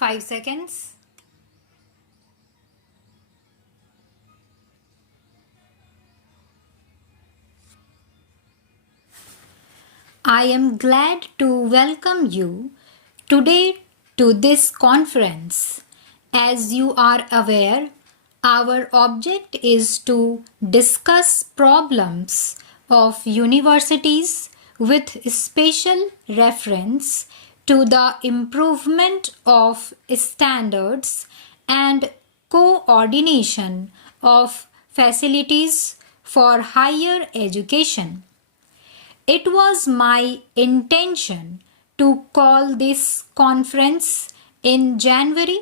5 seconds. I am glad to welcome you today to this conference. As you are aware, our object is to discuss problems of universities with special reference to the improvement of standards and coordination of facilities for higher education. It was my intention to call this conference in January,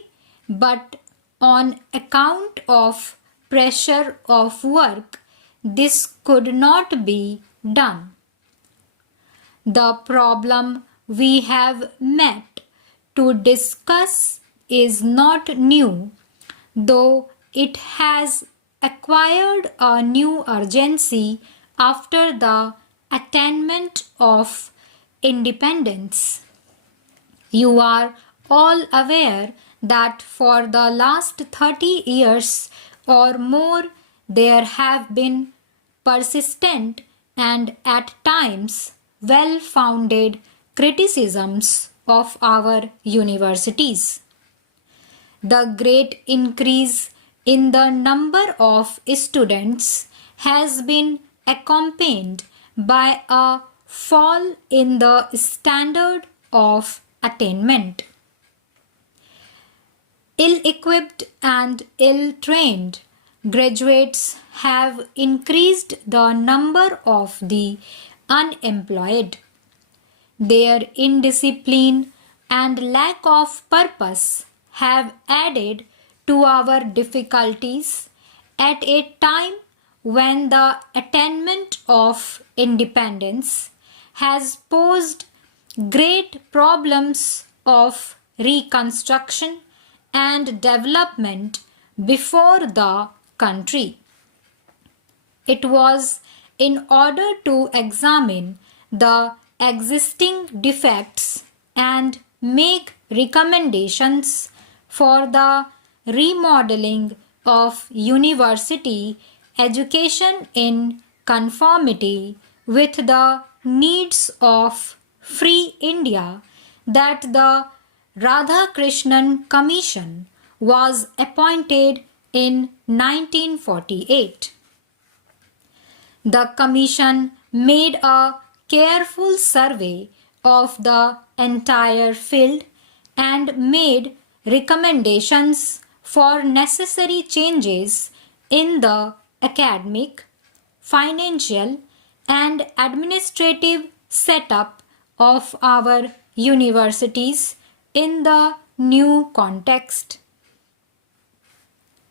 but on account of pressure of work, this could not be done. The problem we have met to discuss is not new, though it has acquired a new urgency after the attainment of independence. You are all aware that for the last 30 years or more there have been persistent and at times well-founded criticisms of our universities. The great increase in the number of students has been accompanied by a fall in the standard of attainment. Ill-equipped and ill-trained graduates have increased the number of the unemployed. Their indiscipline and lack of purpose have added to our difficulties at a time when the attainment of independence has posed great problems of reconstruction and development before the country. It was in order to examine the existing defects and make recommendations for the remodeling of university education in conformity with the needs of free India that the Radhakrishnan Commission was appointed in 1948. The Commission made a careful survey of the entire field and made recommendations for necessary changes in the academic, financial, and administrative setup of our universities in the new context.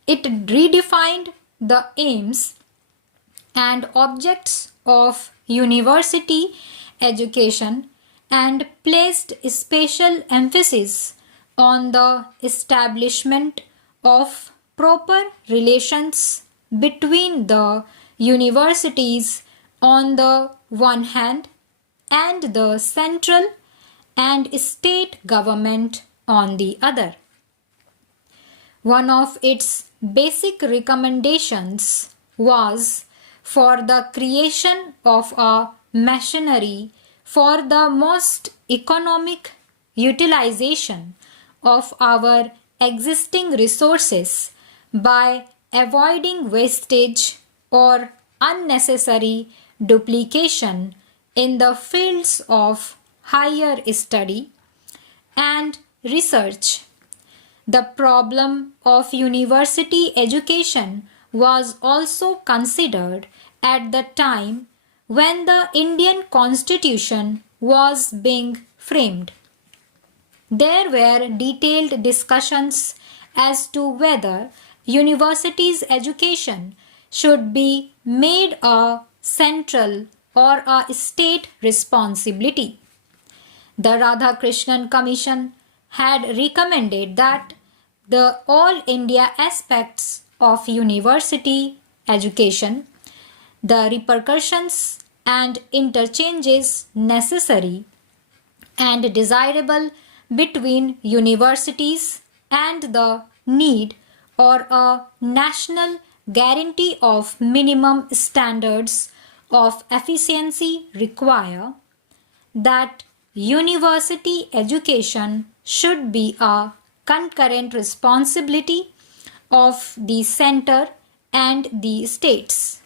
It redefined the aims and objects of university education and placed special emphasis on the establishment of proper relations between the universities on the one hand and the central and state government on the other. One of its basic recommendations was for the creation of a machinery for the most economic utilization of our existing resources by avoiding wastage or unnecessary duplication in the fields of higher study and research. The problem of university education was also considered at the time when the Indian Constitution was being framed. There were detailed discussions as to whether universities' education should be made a central or a state responsibility. The Radhakrishnan Commission had recommended that the all India aspects of university education, the repercussions and interchanges necessary and desirable between universities and the need or a national guarantee of minimum standards of efficiency require that university education should be a concurrent responsibility of the center and the states.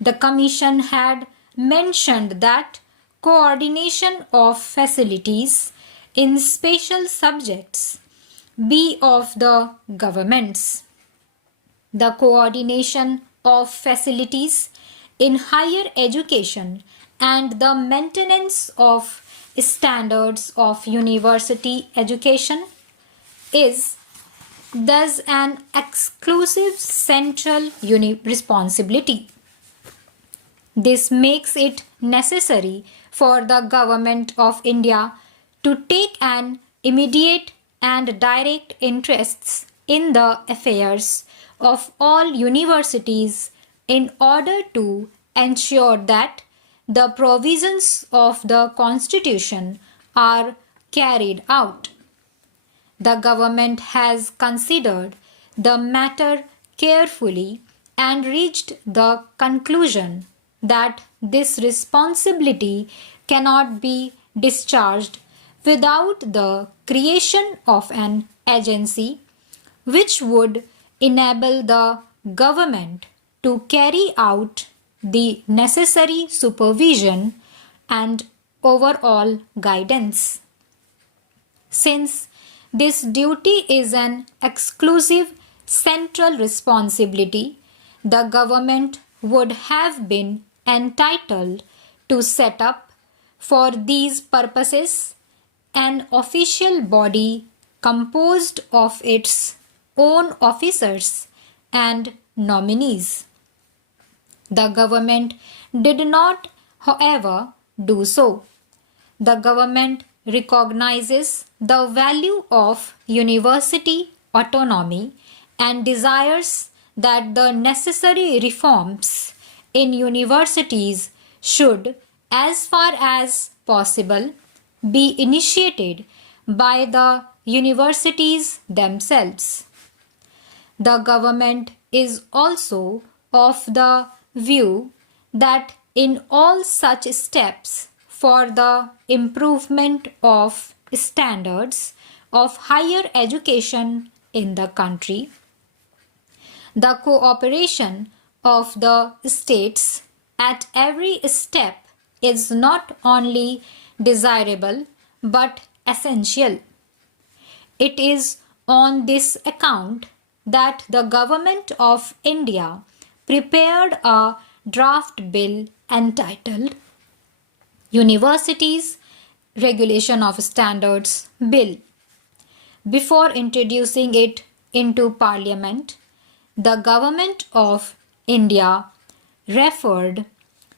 The Commission had mentioned that coordination of facilities in special subjects be of the governments. The coordination of facilities in higher education and the maintenance of standards of university education is thus an exclusive central responsibility. This makes it necessary for the Government of India to take an immediate and direct interests in the affairs of all universities in order to ensure that the provisions of the Constitution are carried out. The government has considered the matter carefully and reached the conclusion that this responsibility cannot be discharged without the creation of an agency which would enable the government to carry out the necessary supervision and overall guidance. Since this duty is an exclusive central responsibility, the government would have been entitled to set up for these purposes an official body composed of its own officers and nominees. The government did not, however, do so. The government recognizes the value of university autonomy and desires that the necessary reforms in universities should, as far as possible, be initiated by the universities themselves. The government is also of the view that in all such steps for the improvement of standards of higher education in the country, the cooperation of the states at every step is not only desirable but essential. It is on this account that the Government of India prepared a draft bill entitled Universities Regulation of Standards Bill. Before introducing it into Parliament, the Government of India referred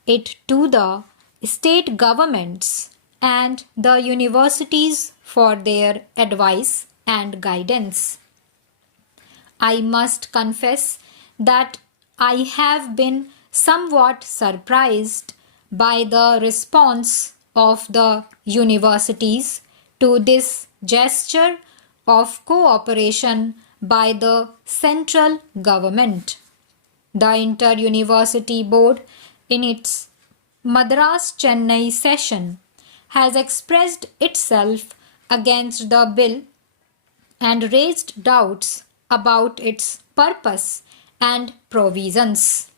it to the state governments and the universities for their advice and guidance. I must confess that I have been somewhat surprised by the response of the universities to this gesture of cooperation by the central government. The Inter-University Board, in its Madras Chennai session, has expressed itself against the bill and raised doubts about its purpose and provisions.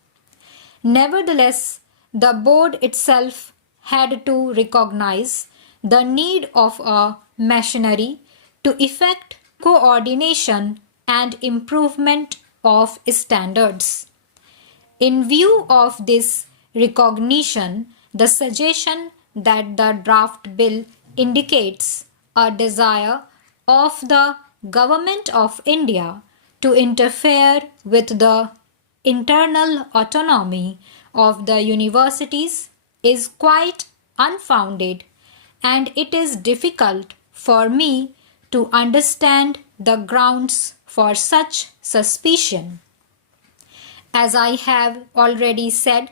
Nevertheless, the board itself had to recognize the need of a machinery to effect coordination and improvement of standards. In view of this recognition, the suggestion that the draft bill indicates a desire of the Government of India to interfere with the internal autonomy of the universities is quite unfounded, and it is difficult for me to understand the grounds for such suspicion. As I have already said,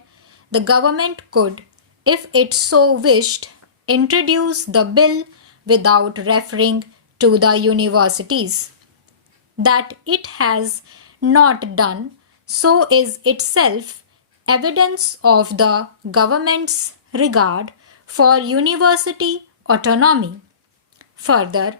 the government could, if it so wished, introduce the bill without referring to the universities. That it has not done so is itself evidence of the government's regard for university autonomy. Further,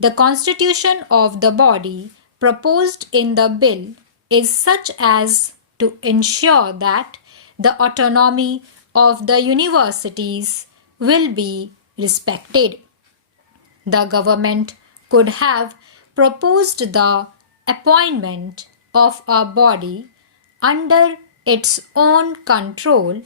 the constitution of the body proposed in the bill is such as to ensure that the autonomy of the universities will be respected. The government could have proposed the appointment of a body under its own control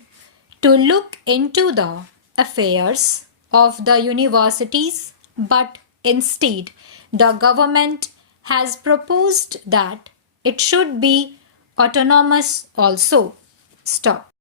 to look into the affairs of the universities, but instead the government has proposed that it should be autonomous also. Stop.